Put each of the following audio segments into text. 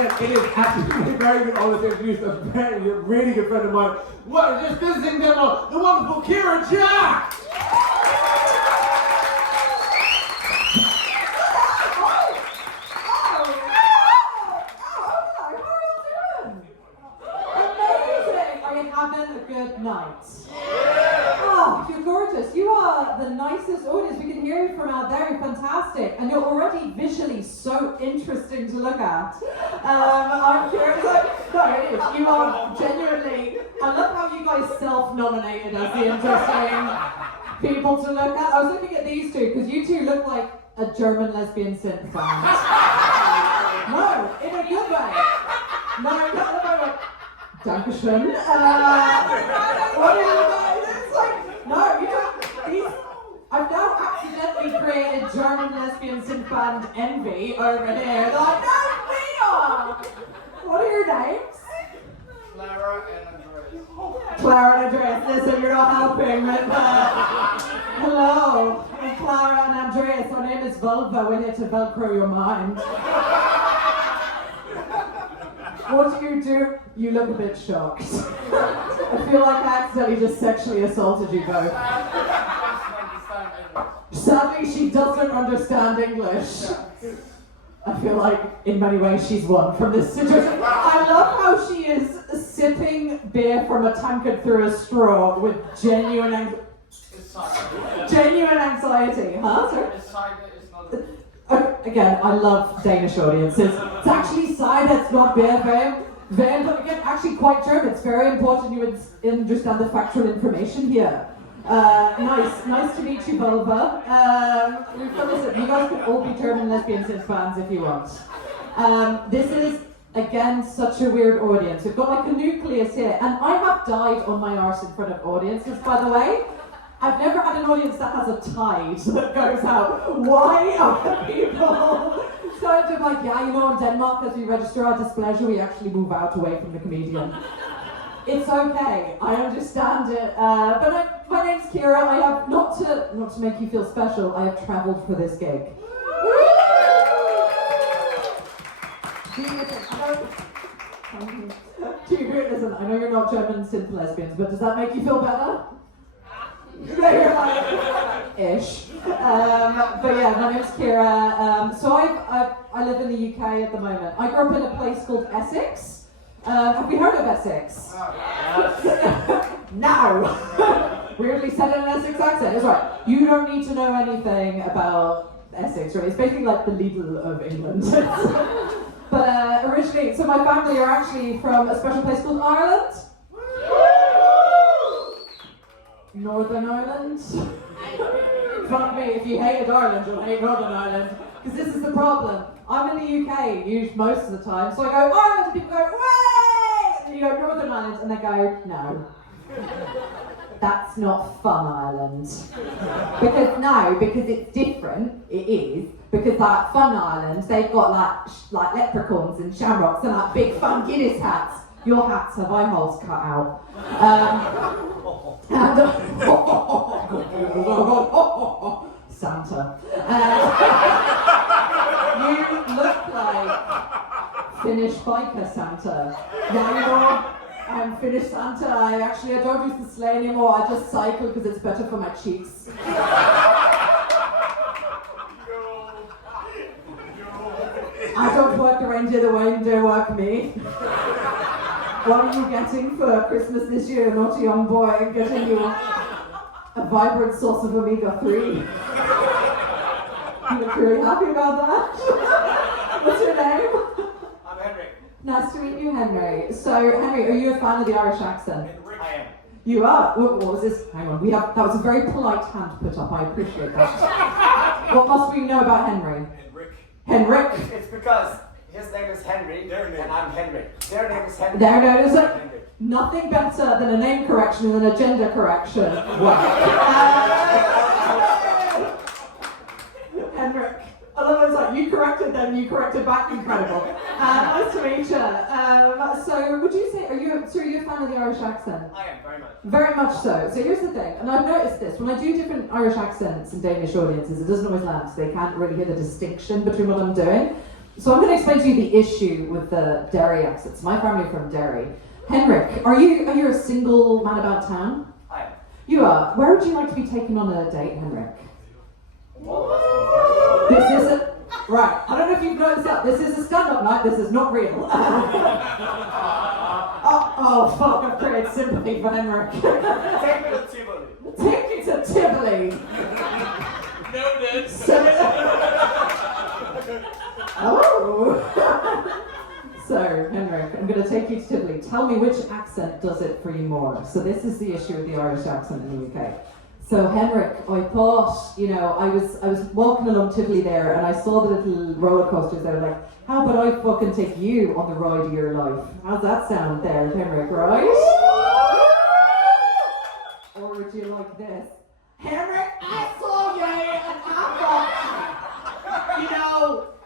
again, it is actually very good all this introduced a really good friend of mine. Well, just visiting them on the wonderful Ciara Jack! Having a good night. Oh, you're gorgeous. You are the nicest audience. We can hear you from out there. You're fantastic. And you're already visually so interesting to look at. I'm curious. No, it is. You are genuinely... I love how you guys self-nominated as the interesting people to look at. I was looking at these two because you two look like a German lesbian synth band. No, in a good way. No, not in a way. Dankeschön. What is it? It's like, no, you don't. I've now accidentally created German lesbian synth band envy over here. They're like, no, we are! What are your names? Clara and Andreas. Clara and Andreas, listen, you're not helping with hello, I'm Clara and Andreas. Our name is Vulva. We're here to Velcro your mind. What do you do? You look a bit shocked. I feel like I accidentally just sexually assaulted you both. Sadly, she doesn't understand English. I feel like, in many ways, she's won from this situation. I love how she is sipping beer from a tankard through a straw with genuine anxiety. Huh? Sorry? Again, I love Danish audiences. It's actually cider, it's not beer, Vem, but again, actually quite German. It's very important you understand the factual information here. Nice to meet you, Vulva. Listen, you guys could all be German lesbian synth fans if you want. This is, again, such a weird audience. We've got like a nucleus here, and I have died on my arse in front of audiences, by the way. I've never had an audience that has a tide that goes out. Why are people starting to like, yeah, you know, in Denmark, as we register our displeasure, we actually move out away from the comedian. It's okay, I understand it. But my name's Ciara. I have, not to make you feel special, I have travelled for this gig. Listen, I know you're not German synth lesbians, but does that make you feel better? Ish. But yeah, my name's Ciara. So I live in the UK at the moment. I grew up in a place called Essex. Have we heard of Essex? No! Weirdly said in an Essex accent. It's right. You don't need to know anything about Essex, right? It's basically like the Lidl of England. But originally, so my family are actually from a special place called Ireland. Northern Ireland? Fuck me, if you hated Ireland, you'll hate Northern Ireland. Because this is the problem. I'm in the UK most of the time, so I go Ireland and people go, way! And you go Northern Ireland and they go, no. That's not fun Ireland. Because it's different, it is. Because like Fun Island, they've got like leprechauns and shamrocks and like big fun Guinness hats. Your hats have eye holes cut out. Santa. You look like Finnish biker Santa. Now you know I'm Finnish Santa. I don't use the sleigh anymore. I just cycle because it's better for my cheeks. I don't work the reindeer, the reindeer work me. What are you getting for Christmas this year, naughty young boy? I'm getting you a vibrant source of omega-3. You look really happy about that. What's your name? I'm Henry. Nice to meet you, Henry. So, Henry, are you a fan of the Irish accent? I am. You are? What was this? Hang on. That was a very polite hand put up. I appreciate that. What must we know about Henry? Henrik? It's because his name is Henry and I'm Henry. Their name is Henry. There's nothing better than a name correction than a gender correction. Henrik. I love it. It's like you corrected them, you corrected back. Incredible. Nice to meet you. So, would you say are you a fan of the Irish accent? I am very much. Very much so. So here's the thing, and I've noticed this when I do different Irish accents in Danish audiences, it doesn't always land, so they can't really hear the distinction between what I'm doing. So I'm going to explain to you the issue with the Derry accents. My family are from Derry. Henrik, are you a single man about town? I am. You are. Where would you like to be taken on a date, Henrik? This isn't... Right, I don't know if you've noticed that. This is a stand-up night, this is not real. oh, fuck, I've created sympathy for Henrik. Take me to Tivoli. Take me to Tivoli. Noted. Oh! So, Henrik, I'm going to take you to Tivoli. Tell me which accent does it for you more. So this is the issue with the Irish accent in the UK. So, Henrik, I thought, I was walking along Tivoli there and I saw the little roller coasters there, like, how about I fucking take you on the ride of your life? How's that sound there, Henrik, right? Or would you like this? Henrik, I saw you and I thought,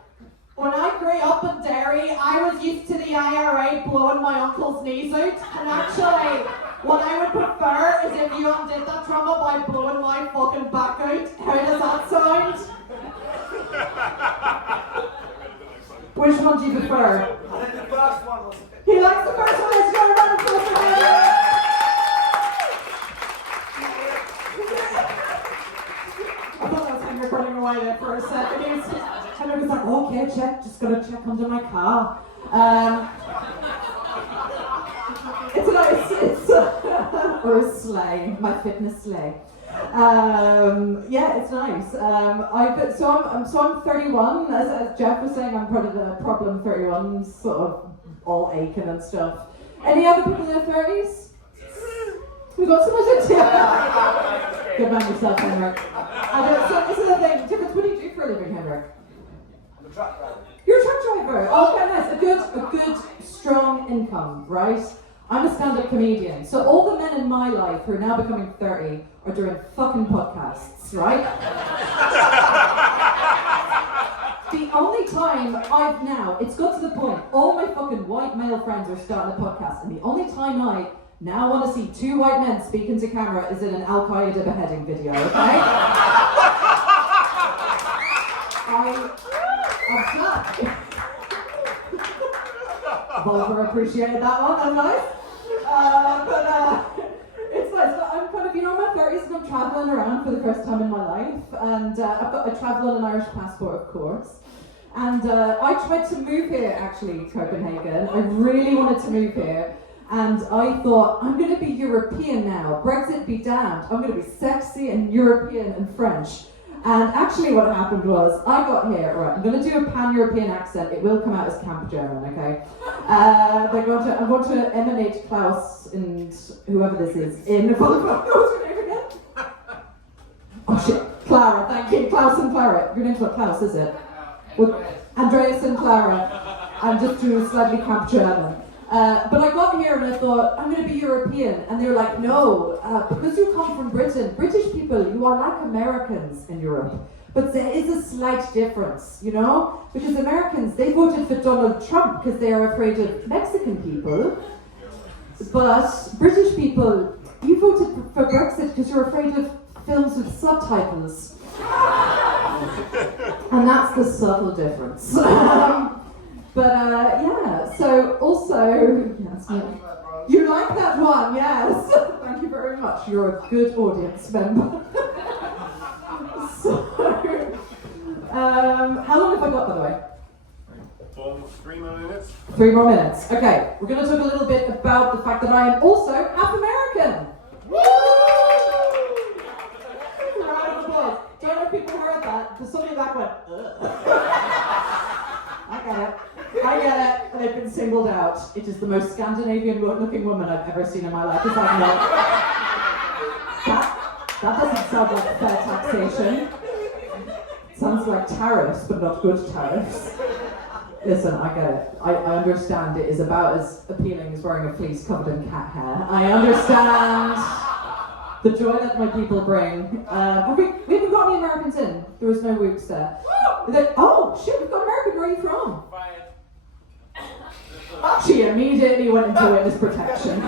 when I grew up in Derry, I was used to the IRA blowing my uncle's knees out, and actually, what I would prefer is if you undid that trauma by blowing my fucking back out. How does that sound? Which one do you prefer? I think the first one was a bit... He likes the first one, let's go around and flip it in. I thought that was Henrik running away there for a second. Henrik was like, okay, just gonna check under my car. Or a sleigh, my fitness sleigh. Yeah, it's nice. I'm 31. As Jeff was saying, I'm probably the problem 31, sort of all aching and stuff. Any other people in their 30s? We got some of it. Good man yourself, Henrik. So this is the thing. Tibbets, what do you do for a living, Henrik? I'm a truck driver. You're a truck driver. Okay, nice. A good, strong income, right? I'm a stand-up comedian, so all the men in my life who are now becoming 30 are doing fucking podcasts, right? The only time it's got to the point, all my fucking white male friends are starting a podcast, and the only time I now want to see two white men speak into camera is in an Al-Qaeda beheading video, okay? I'm done. Volver appreciated that one, that's nice. It's nice, but I'm kind of, in my 30s and I'm travelling around for the first time in my life, and I travel on an Irish passport, of course. And I tried to move here, actually, to Copenhagen. I really wanted to move here, and I thought, I'm going to be European now. Brexit be damned. I'm going to be sexy and European and French. And actually what happened was, I got here, right, I'm going to do a pan-European accent. It will come out as Camp German, okay? I'm going to emanate Klaus and whoever this is in... What's your name again? Oh shit, Clara, thank you. Klaus and Clara. Your name's not Klaus, is it? Well, Andreas and Clara. I'm just doing slightly Camp German. But I got here and I thought, I'm going to be European. And they were like, no, because you come from Britain, British people, you are like Americans in Europe. But there is a slight difference, Because Americans, they voted for Donald Trump because they are afraid of Mexican people. But British people, you voted for Brexit because you're afraid of films with subtitles. And that's the subtle difference. So also, yes, you like that one, yes. Thank you very much. You're a good audience member. How long have I got, by the way? Almost 3 more minutes. 3 more minutes. Okay, we're going to talk a little bit about the fact that I am also half American. Woo! Round of applause. Don't know if people heard that, but somebody back went, ugh. I get it. They've been singled out. It is the most Scandinavian-looking woman I've ever seen in my life. It's like, no. That doesn't sound like fair taxation. Sounds like tariffs, but not good tariffs. Listen, I get it. I understand it is about as appealing as wearing a fleece covered in cat hair. I understand the joy that my people bring. We haven't got any Americans in. There was no whoops there. Oh, shit, we've got American. Where are you from? She immediately went into witness protection.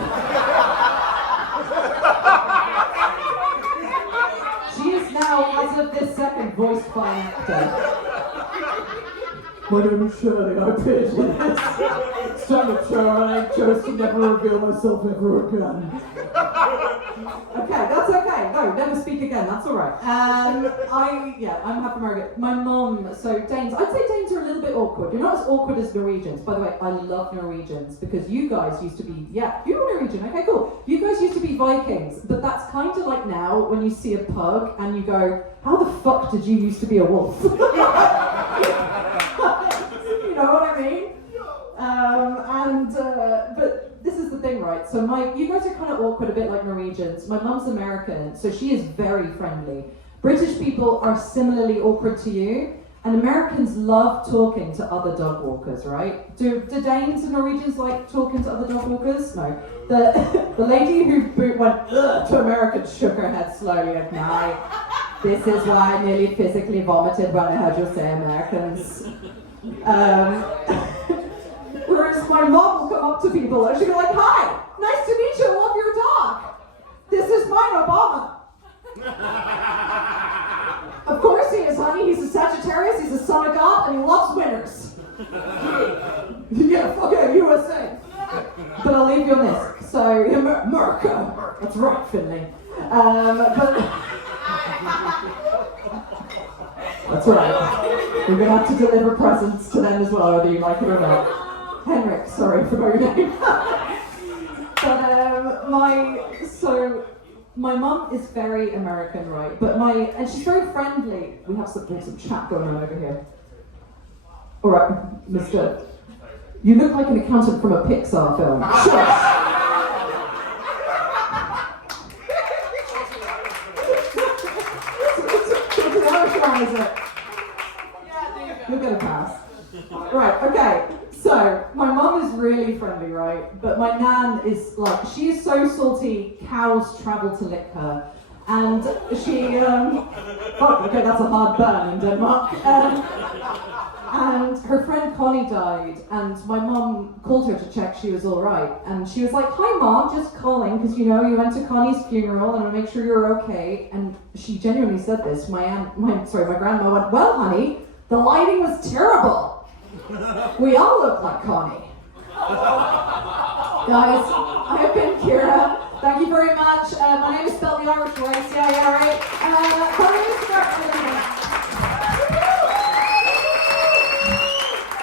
She is now, as of this second, voiced by an actor. My name is Shirley, I appeared in this stand-up show and I chose to never reveal myself ever again. Okay, that's okay. No, never speak again, that's alright. I'm half American. My mum, so Danes, I'd say Danes are a little bit awkward. You're not as awkward as Norwegians. By the way, I love Norwegians because you guys used to be, you're Norwegian, okay, cool. You guys used to be Vikings, but that's kind of like now when you see a pug and you go, how the fuck did you used to be a wolf? You know what I mean? But this is the thing, right? So you guys are kind of awkward, a bit like Norwegians. My mum's American, so she is very friendly. British people are similarly awkward to you, and Americans love talking to other dog walkers, right? Do Danes and Norwegians like talking to other dog walkers? No. The lady who went ugh to Americans shook her head slowly, like, no. This is why I nearly physically vomited when I heard you say Americans. Whereas my mom will come up to people and she'll be like, hi, nice to meet you, I love your dog. This is mine, Obama. Of course he is, honey, he's a Sagittarius, he's a son of God, and he loves winners. Yeah, fuck yeah, USA. But I'll leave you on this. So, America. That's right, Finley. That's right. We're going to have to deliver presents to them as well, whether you like it or not. Henrik, sorry, I forgot your name. But my mum is very American, right? And she's very friendly. We have some chat going on over here. All right, Mr. You look like an accountant from a Pixar film. Shush. You're gonna pass. Right, okay. So, my mum is really friendly, right? But my nan is like, she is so salty, cows travel to lick her. And she, okay, that's a hard burn in Denmark. And her friend Connie died, and my mum called her to check she was all right. And she was like, hi Mom, just calling, because you went to Connie's funeral, and I want to make sure you're okay. And she genuinely said this. My grandma went, well, honey, the lighting was terrible. We all look like Connie. Guys, I have been Ciara. Thank you very much. My name is spelled the Irish way, right? My name is Ciara.